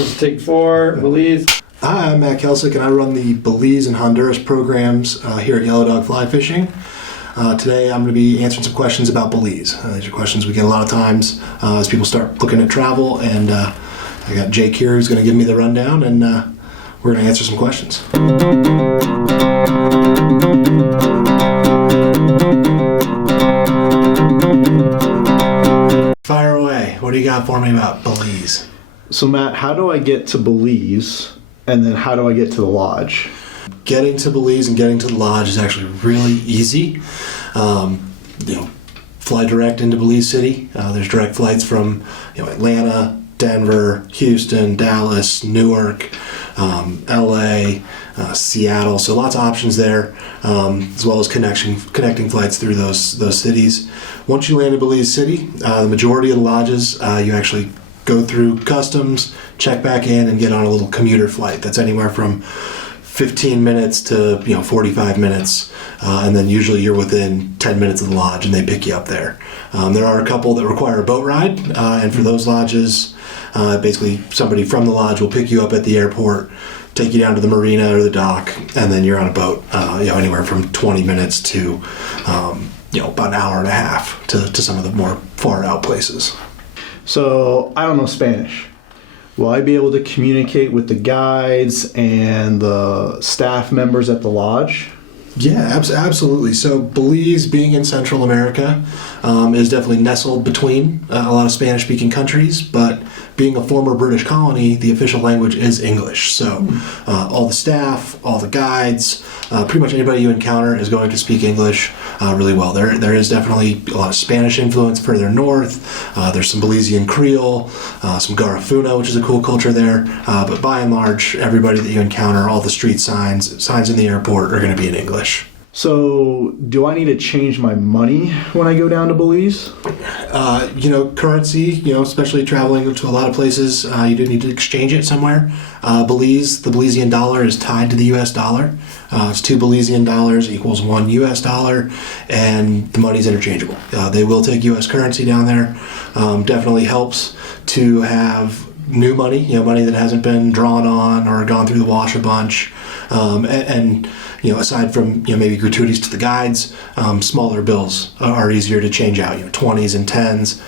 Take 4, Belize. Hi, I'm Matt Kelsic, and I run the Belize and Honduras programs here at Yellow Dog Flyfishing. Today I'm going to be answering some questions about Belize. These are questions we get a lot of times as people start looking at travel, and I got Jake here who's going to give me the rundown, and we're going to answer some questions. Fire away. What do you got for me about Belize? So Matt, how do I get to Belize, and then how do I get to the lodge? Getting to Belize and getting to the lodge is actually really easy. Fly direct into Belize City. There's direct flights from Atlanta, Denver, Houston, Dallas, Newark, LA, Seattle. So lots of options there, as well as connecting flights through those cities. Once you land in Belize City, the majority of the lodges you actually go through customs, check back in, and get on a little commuter flight that's anywhere from 15 minutes to 45 minutes, and then usually you're within 10 minutes of the lodge and they pick you up there. There are a couple that require a boat ride, and for those lodges, basically somebody from the lodge will pick you up at the airport, take you down to the marina or the dock, and then you're on a boat anywhere from 20 minutes to about an hour and a half to some of the more far out places. So I don't know Spanish. Will I be able to communicate with the guides and the staff members at the lodge? Yeah, absolutely. So Belize, being in Central America, is definitely nestled between a lot of Spanish-speaking countries, but being a former British colony, the official language is English. So all the staff, all the guides, pretty much anybody you encounter is going to speak English really well. There is definitely a lot of Spanish influence further north. There's some Belizean Creole, some Garifuna, which is a cool culture there. But by and large, everybody that you encounter, all the street signs in the airport are going to be in English. So, do I need to change my money when I go down to Belize? Currency, especially traveling to a lot of places, you do need to exchange it somewhere. Belize, the Belizean dollar is tied to the US dollar. It's 2 Belizean dollars equals 1 US dollar, and the money's interchangeable. They will take US currency down there. Definitely helps to have new money, money that hasn't been drawn on or gone through the wash a bunch. And aside from maybe gratuities to the guides, smaller bills are easier to change out. 20s and 10s,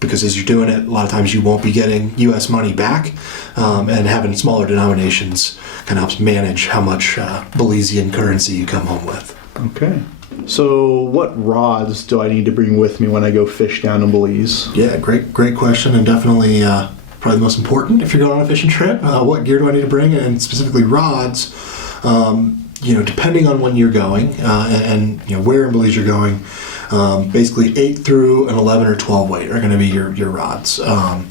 because as you're doing it, a lot of times you won't be getting U.S. money back, and having smaller denominations kind of helps manage how much Belizean currency you come home with. Okay. So, what rods do I need to bring with me when I go fish down in Belize? Yeah, great question, and definitely probably the most important if you're going on a fishing trip. What gear do I need to bring, and specifically rods? Depending on when you're going and where in Belize you're going, basically 8 through an 11 or 12 weight are going to be your rods. An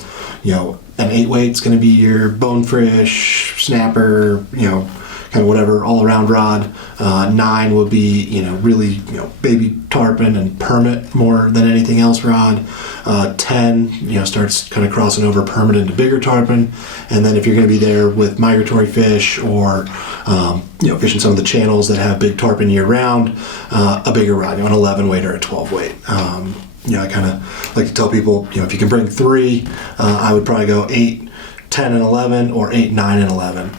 8 weight's going to be your bonefish, snapper, kind of whatever all-around rod. 9 would be really baby tarpon and permit more than anything else rod. 10 starts kind of crossing over permit into bigger tarpon, and then if you're going to be there with migratory fish or fishing some of the channels that have big tarpon year round, a bigger rod, an 11 weight or a 12 weight. I kind of like to tell people, if you can bring 3, I would probably go 8, 10, and 11, or 8, 9, and 11.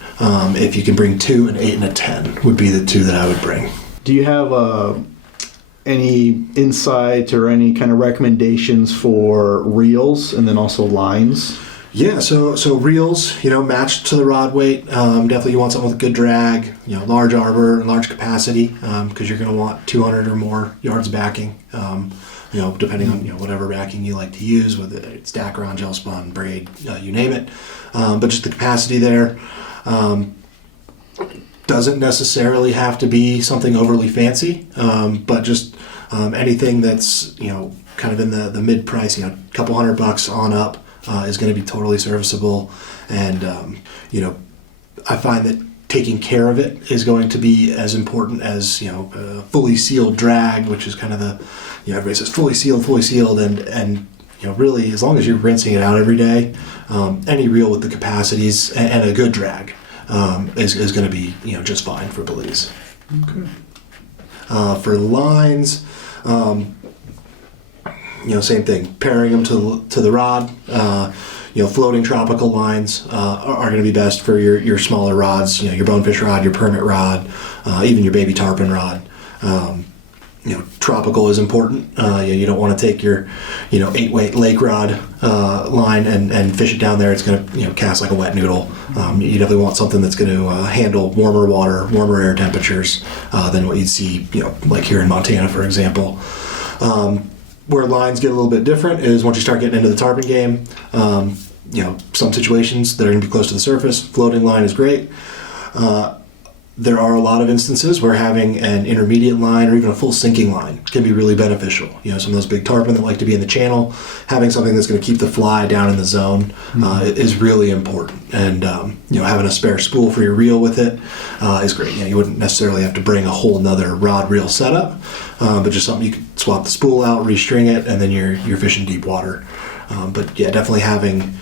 If you can bring 2, an 8, and a 10 would be the 2 that I would bring. Do you have any insight or any kind of recommendations for reels and then also lines? Yeah, so reels, matched to the rod weight. Definitely you want something with good drag, large arbor and large capacity, because you're going to want 200 or more yards backing. Depending on whatever racking you like to use, whether it's Dacron, gel spun, braid, you name it. But just the capacity there doesn't necessarily have to be something overly fancy, but just anything that's kind of in the mid price, a couple $100 on up is going to be totally serviceable. And I find that taking care of it is going to be as important as fully sealed drag, which is kind of the everybody says fully sealed, and really as long as you're rinsing it out every day, any reel with the capacities and a good drag is going to be just fine for Belize. Okay. For lines, same thing, pairing them to the rod. floating tropical lines are going to be best for your smaller rods. Your bonefish rod, your permit rod, even your baby tarpon rod. Tropical is important. You don't want to take your 8-weight lake rod line and fish it down there. It's going to cast like a wet noodle. You definitely want something that's going to handle warmer water, warmer air temperatures than what you'd see like here in Montana, for example. Where lines get a little bit different is once you start getting into the tarpon game. Some situations that are going to be close to the surface, floating line is great. There are a lot of instances where having an intermediate line or even a full sinking line can be really beneficial. Some of those big tarpon that like to be in the channel, having something that's going to keep the fly down in the zone is really important. And having a spare spool for your reel with it is great. You wouldn't necessarily have to bring a whole nother rod reel setup, but just something you could swap the spool out, restring it, and then you're fishing deep water. But yeah, definitely having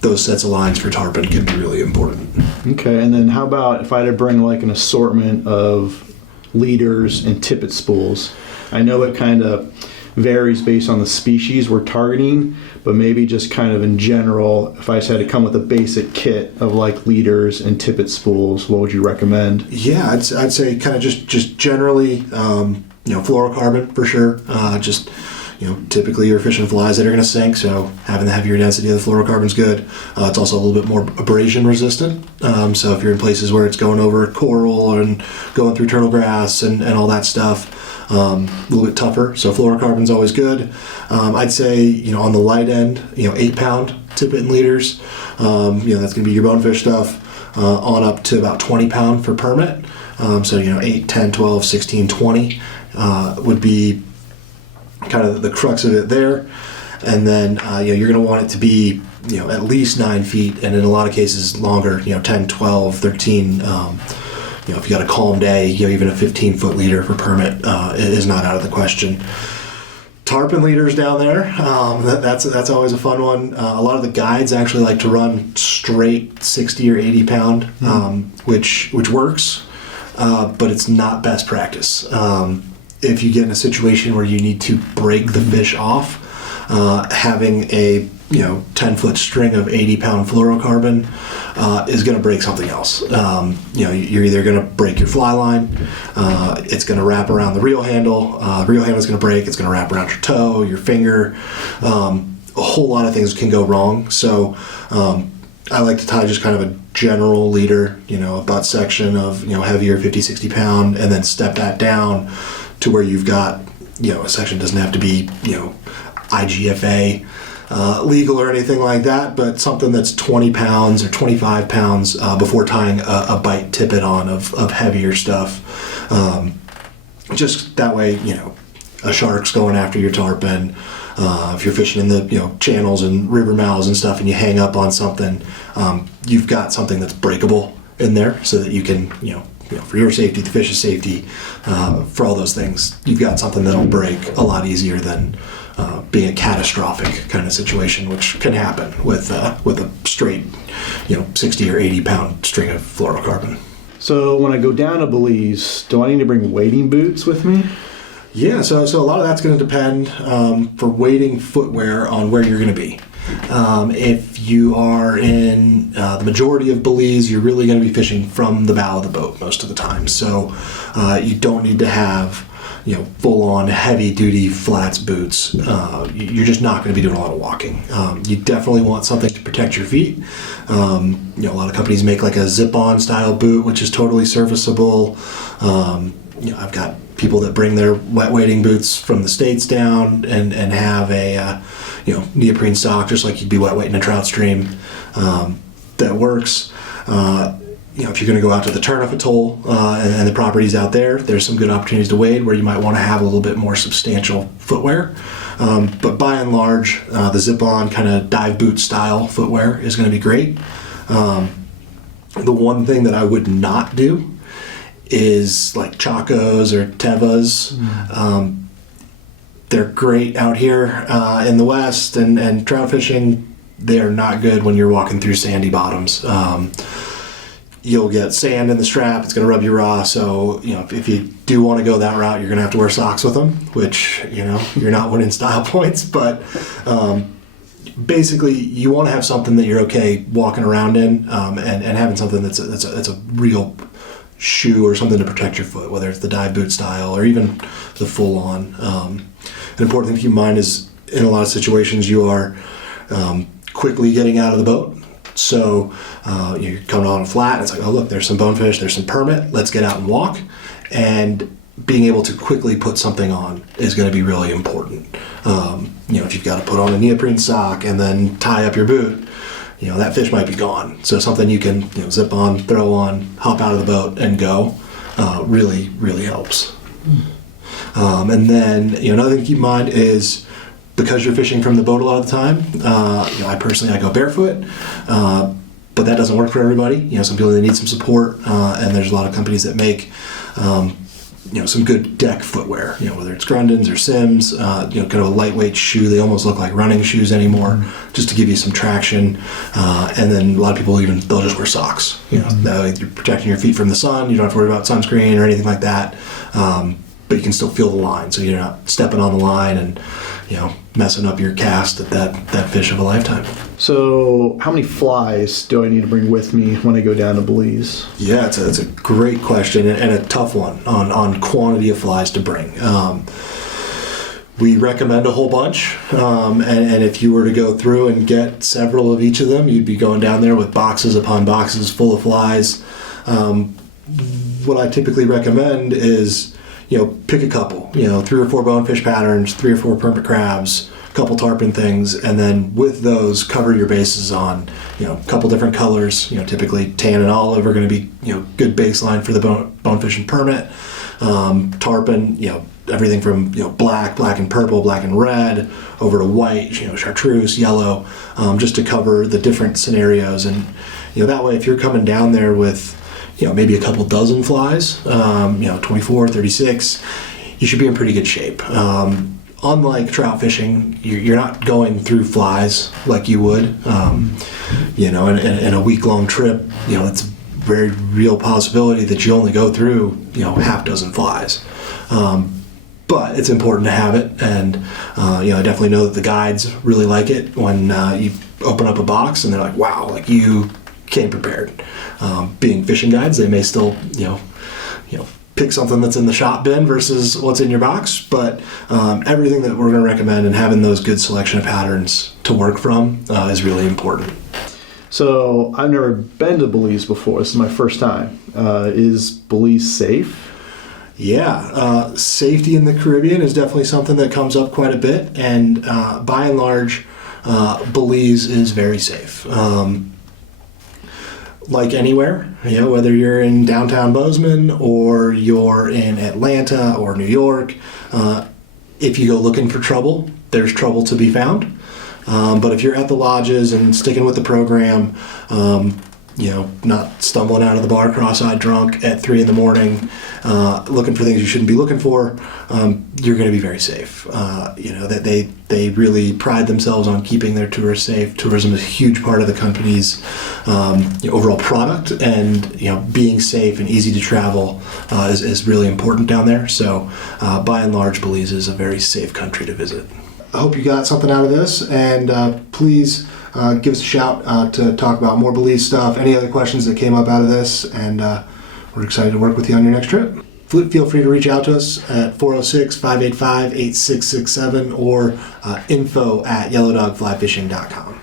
those sets of lines for tarpon can be really important. Okay, and then how about if I had to bring like an assortment of leaders and tippet spools? I know it kind of varies based on the species we're targeting, but maybe just kind of in general, if I just had to come with a basic kit of like leaders and tippet spools, what would you recommend? Yeah, I'd say kind of just generally, fluorocarbon for sure. Typically you're fishing flies that are going to sink, so having the heavier density of the fluorocarbon is good. It's also a little bit more abrasion resistant, so if you're in places where it's going over coral and going through turtle grass and all that stuff, a little bit tougher, so fluorocarbon's always good. I'd say, on the light end, 8-pound tippet and leaders, that's going to be your bonefish stuff, on up to about 20-pound for permit. 8, 10, 12, 16, 20 would be kind of the crux of it there. And then you're going to want it to be at least 9 feet, and in a lot of cases longer, 10, 12, 13. If you got a calm day, even a 15-foot leader for permit is not out of the question. Tarpon leaders down there, that's always a fun one. A lot of the guides actually like to run straight 60 or 80 pound, which works, but it's not best practice. If you get in a situation where you need to break the fish off, having a 10-foot string of 80-pound fluorocarbon is going to break something else. You're either going to break your fly line, it's going to wrap around the reel handle, the reel handle is going to break, it's going to wrap around your toe, your finger. A whole lot of things can go wrong. So I like to tie just kind of a general leader, a butt section of heavier 50, 60 pound, and then step that down to where you've got, a section doesn't have to be, IGFA legal or anything like that, but something that's 20 pounds or 25 pounds before tying a bite tippet on of heavier stuff. Just that way, a shark's going after your tarpon. If you're fishing in the channels and river mouths and stuff, and you hang up on something, you've got something that's breakable in there, so that you can for your safety, the fish's safety, for all those things, you've got something that'll break a lot easier than being a catastrophic kind of situation, which can happen with a straight 60 or 80 pound string of fluorocarbon. So when I go down to Belize, do I need to bring wading boots with me? Yeah, so a lot of that's going to depend for wading footwear on where you're going to be. If you are in the majority of Belize, you're really going to be fishing from the bow of the boat most of the time. So you don't need to have full-on heavy-duty flats boots. You're just not going to be doing a lot of walking. You definitely want something to protect your feet. A lot of companies make like a zip-on style boot, which is totally serviceable. I've got people that bring their wet wading boots from the States down and have a neoprene sock, just like you'd be wet wading a trout stream. That works. If you're going to go out to the Turnip Atoll and the properties out there, there's some good opportunities to wade where you might want to have a little bit more substantial footwear. But by and large, the zip-on kind of dive boot style footwear is going to be great. The one thing that I would not do is like Chacos or Tevas. They're great out here in the West, and trout fishing, they're not good when you're walking through sandy bottoms. You'll get sand in the strap, it's going to rub you raw, so if you do want to go that route, you're going to have to wear socks with them, which you're not winning style points, but basically, you want to have something that you're okay walking around in, and having something that's a real shoe or something to protect your foot, whether it's the dive boot style or even the full on. An important thing to keep in mind is in a lot of situations you are quickly getting out of the boat. So you're coming on a flat, and it's like, oh look, there's some bonefish, there's some permit, let's get out and walk. And being able to quickly put something on is going to be really important. If you've got to put on a neoprene sock and then tie up your boot, that fish might be gone. So something you can zip on, throw on, hop out of the boat and go really, really helps. And then another thing to keep in mind is, because you're fishing from the boat a lot of the time, I personally go barefoot, but that doesn't work for everybody. Some people, they need some support, and there's a lot of companies that make some good deck footwear, whether it's Grundens or Sims, kind of a lightweight shoe. They almost look like running shoes anymore, just to give you some traction. And then a lot of people they'll just wear socks. That way you're protecting your feet from the sun. You don't have to worry about sunscreen or anything like that. But you can still feel the line, so you're not stepping on the line and messing up your cast at that fish of a lifetime. So how many flies do I need to bring with me when I go down to Belize? Yeah, it's a great question and a tough one on quantity of flies to bring. We recommend a whole bunch, and if you were to go through and get several of each of them, you'd be going down there with boxes upon boxes full of flies. What I typically recommend is pick a couple, 3 or 4 bonefish patterns, 3 or 4 permit crabs, a couple tarpon things, and then with those, cover your bases on, a couple different colors. Typically tan and olive are going to be, good baseline for the bonefish and permit. Tarpon, everything from, black and purple, black and red, over to white, chartreuse, yellow, just to cover the different scenarios. And, that way, if you're coming down there with maybe a couple dozen flies, 24, 36, you should be in pretty good shape. Unlike trout fishing, you're not going through flies like you would, in a week-long trip. It's a very real possibility that you only go through, half dozen flies. But it's important to have it, and I definitely know that the guides really like it when you open up a box and they're like, wow, like you came prepared. Being fishing guides, they may still, pick something that's in the shop bin versus what's in your box, but everything that we're going to recommend and having those good selection of patterns to work from is really important. So I've never been to Belize before. This is my first time. Is Belize safe? Yeah, safety in the Caribbean is definitely something that comes up quite a bit, and by and large, Belize is very safe. Like anywhere, whether you're in downtown Bozeman or you're in Atlanta or New York, if you go looking for trouble, there's trouble to be found. But if you're at the lodges and sticking with the program, not stumbling out of the bar cross-eyed drunk at 3 a.m, looking for things you shouldn't be looking for, you're going to be very safe. That they really pride themselves on keeping their tourists safe. Tourism is a huge part of the company's overall product, and being safe and easy to travel is really important down there. So by and large, Belize is a very safe country to visit. I hope you got something out of this, and please give us a shout to talk about more Belize stuff, any other questions that came up out of this, and we're excited to work with you on your next trip. Feel free to reach out to us at 406-585-8667 or info@yellowdogflyfishing.com.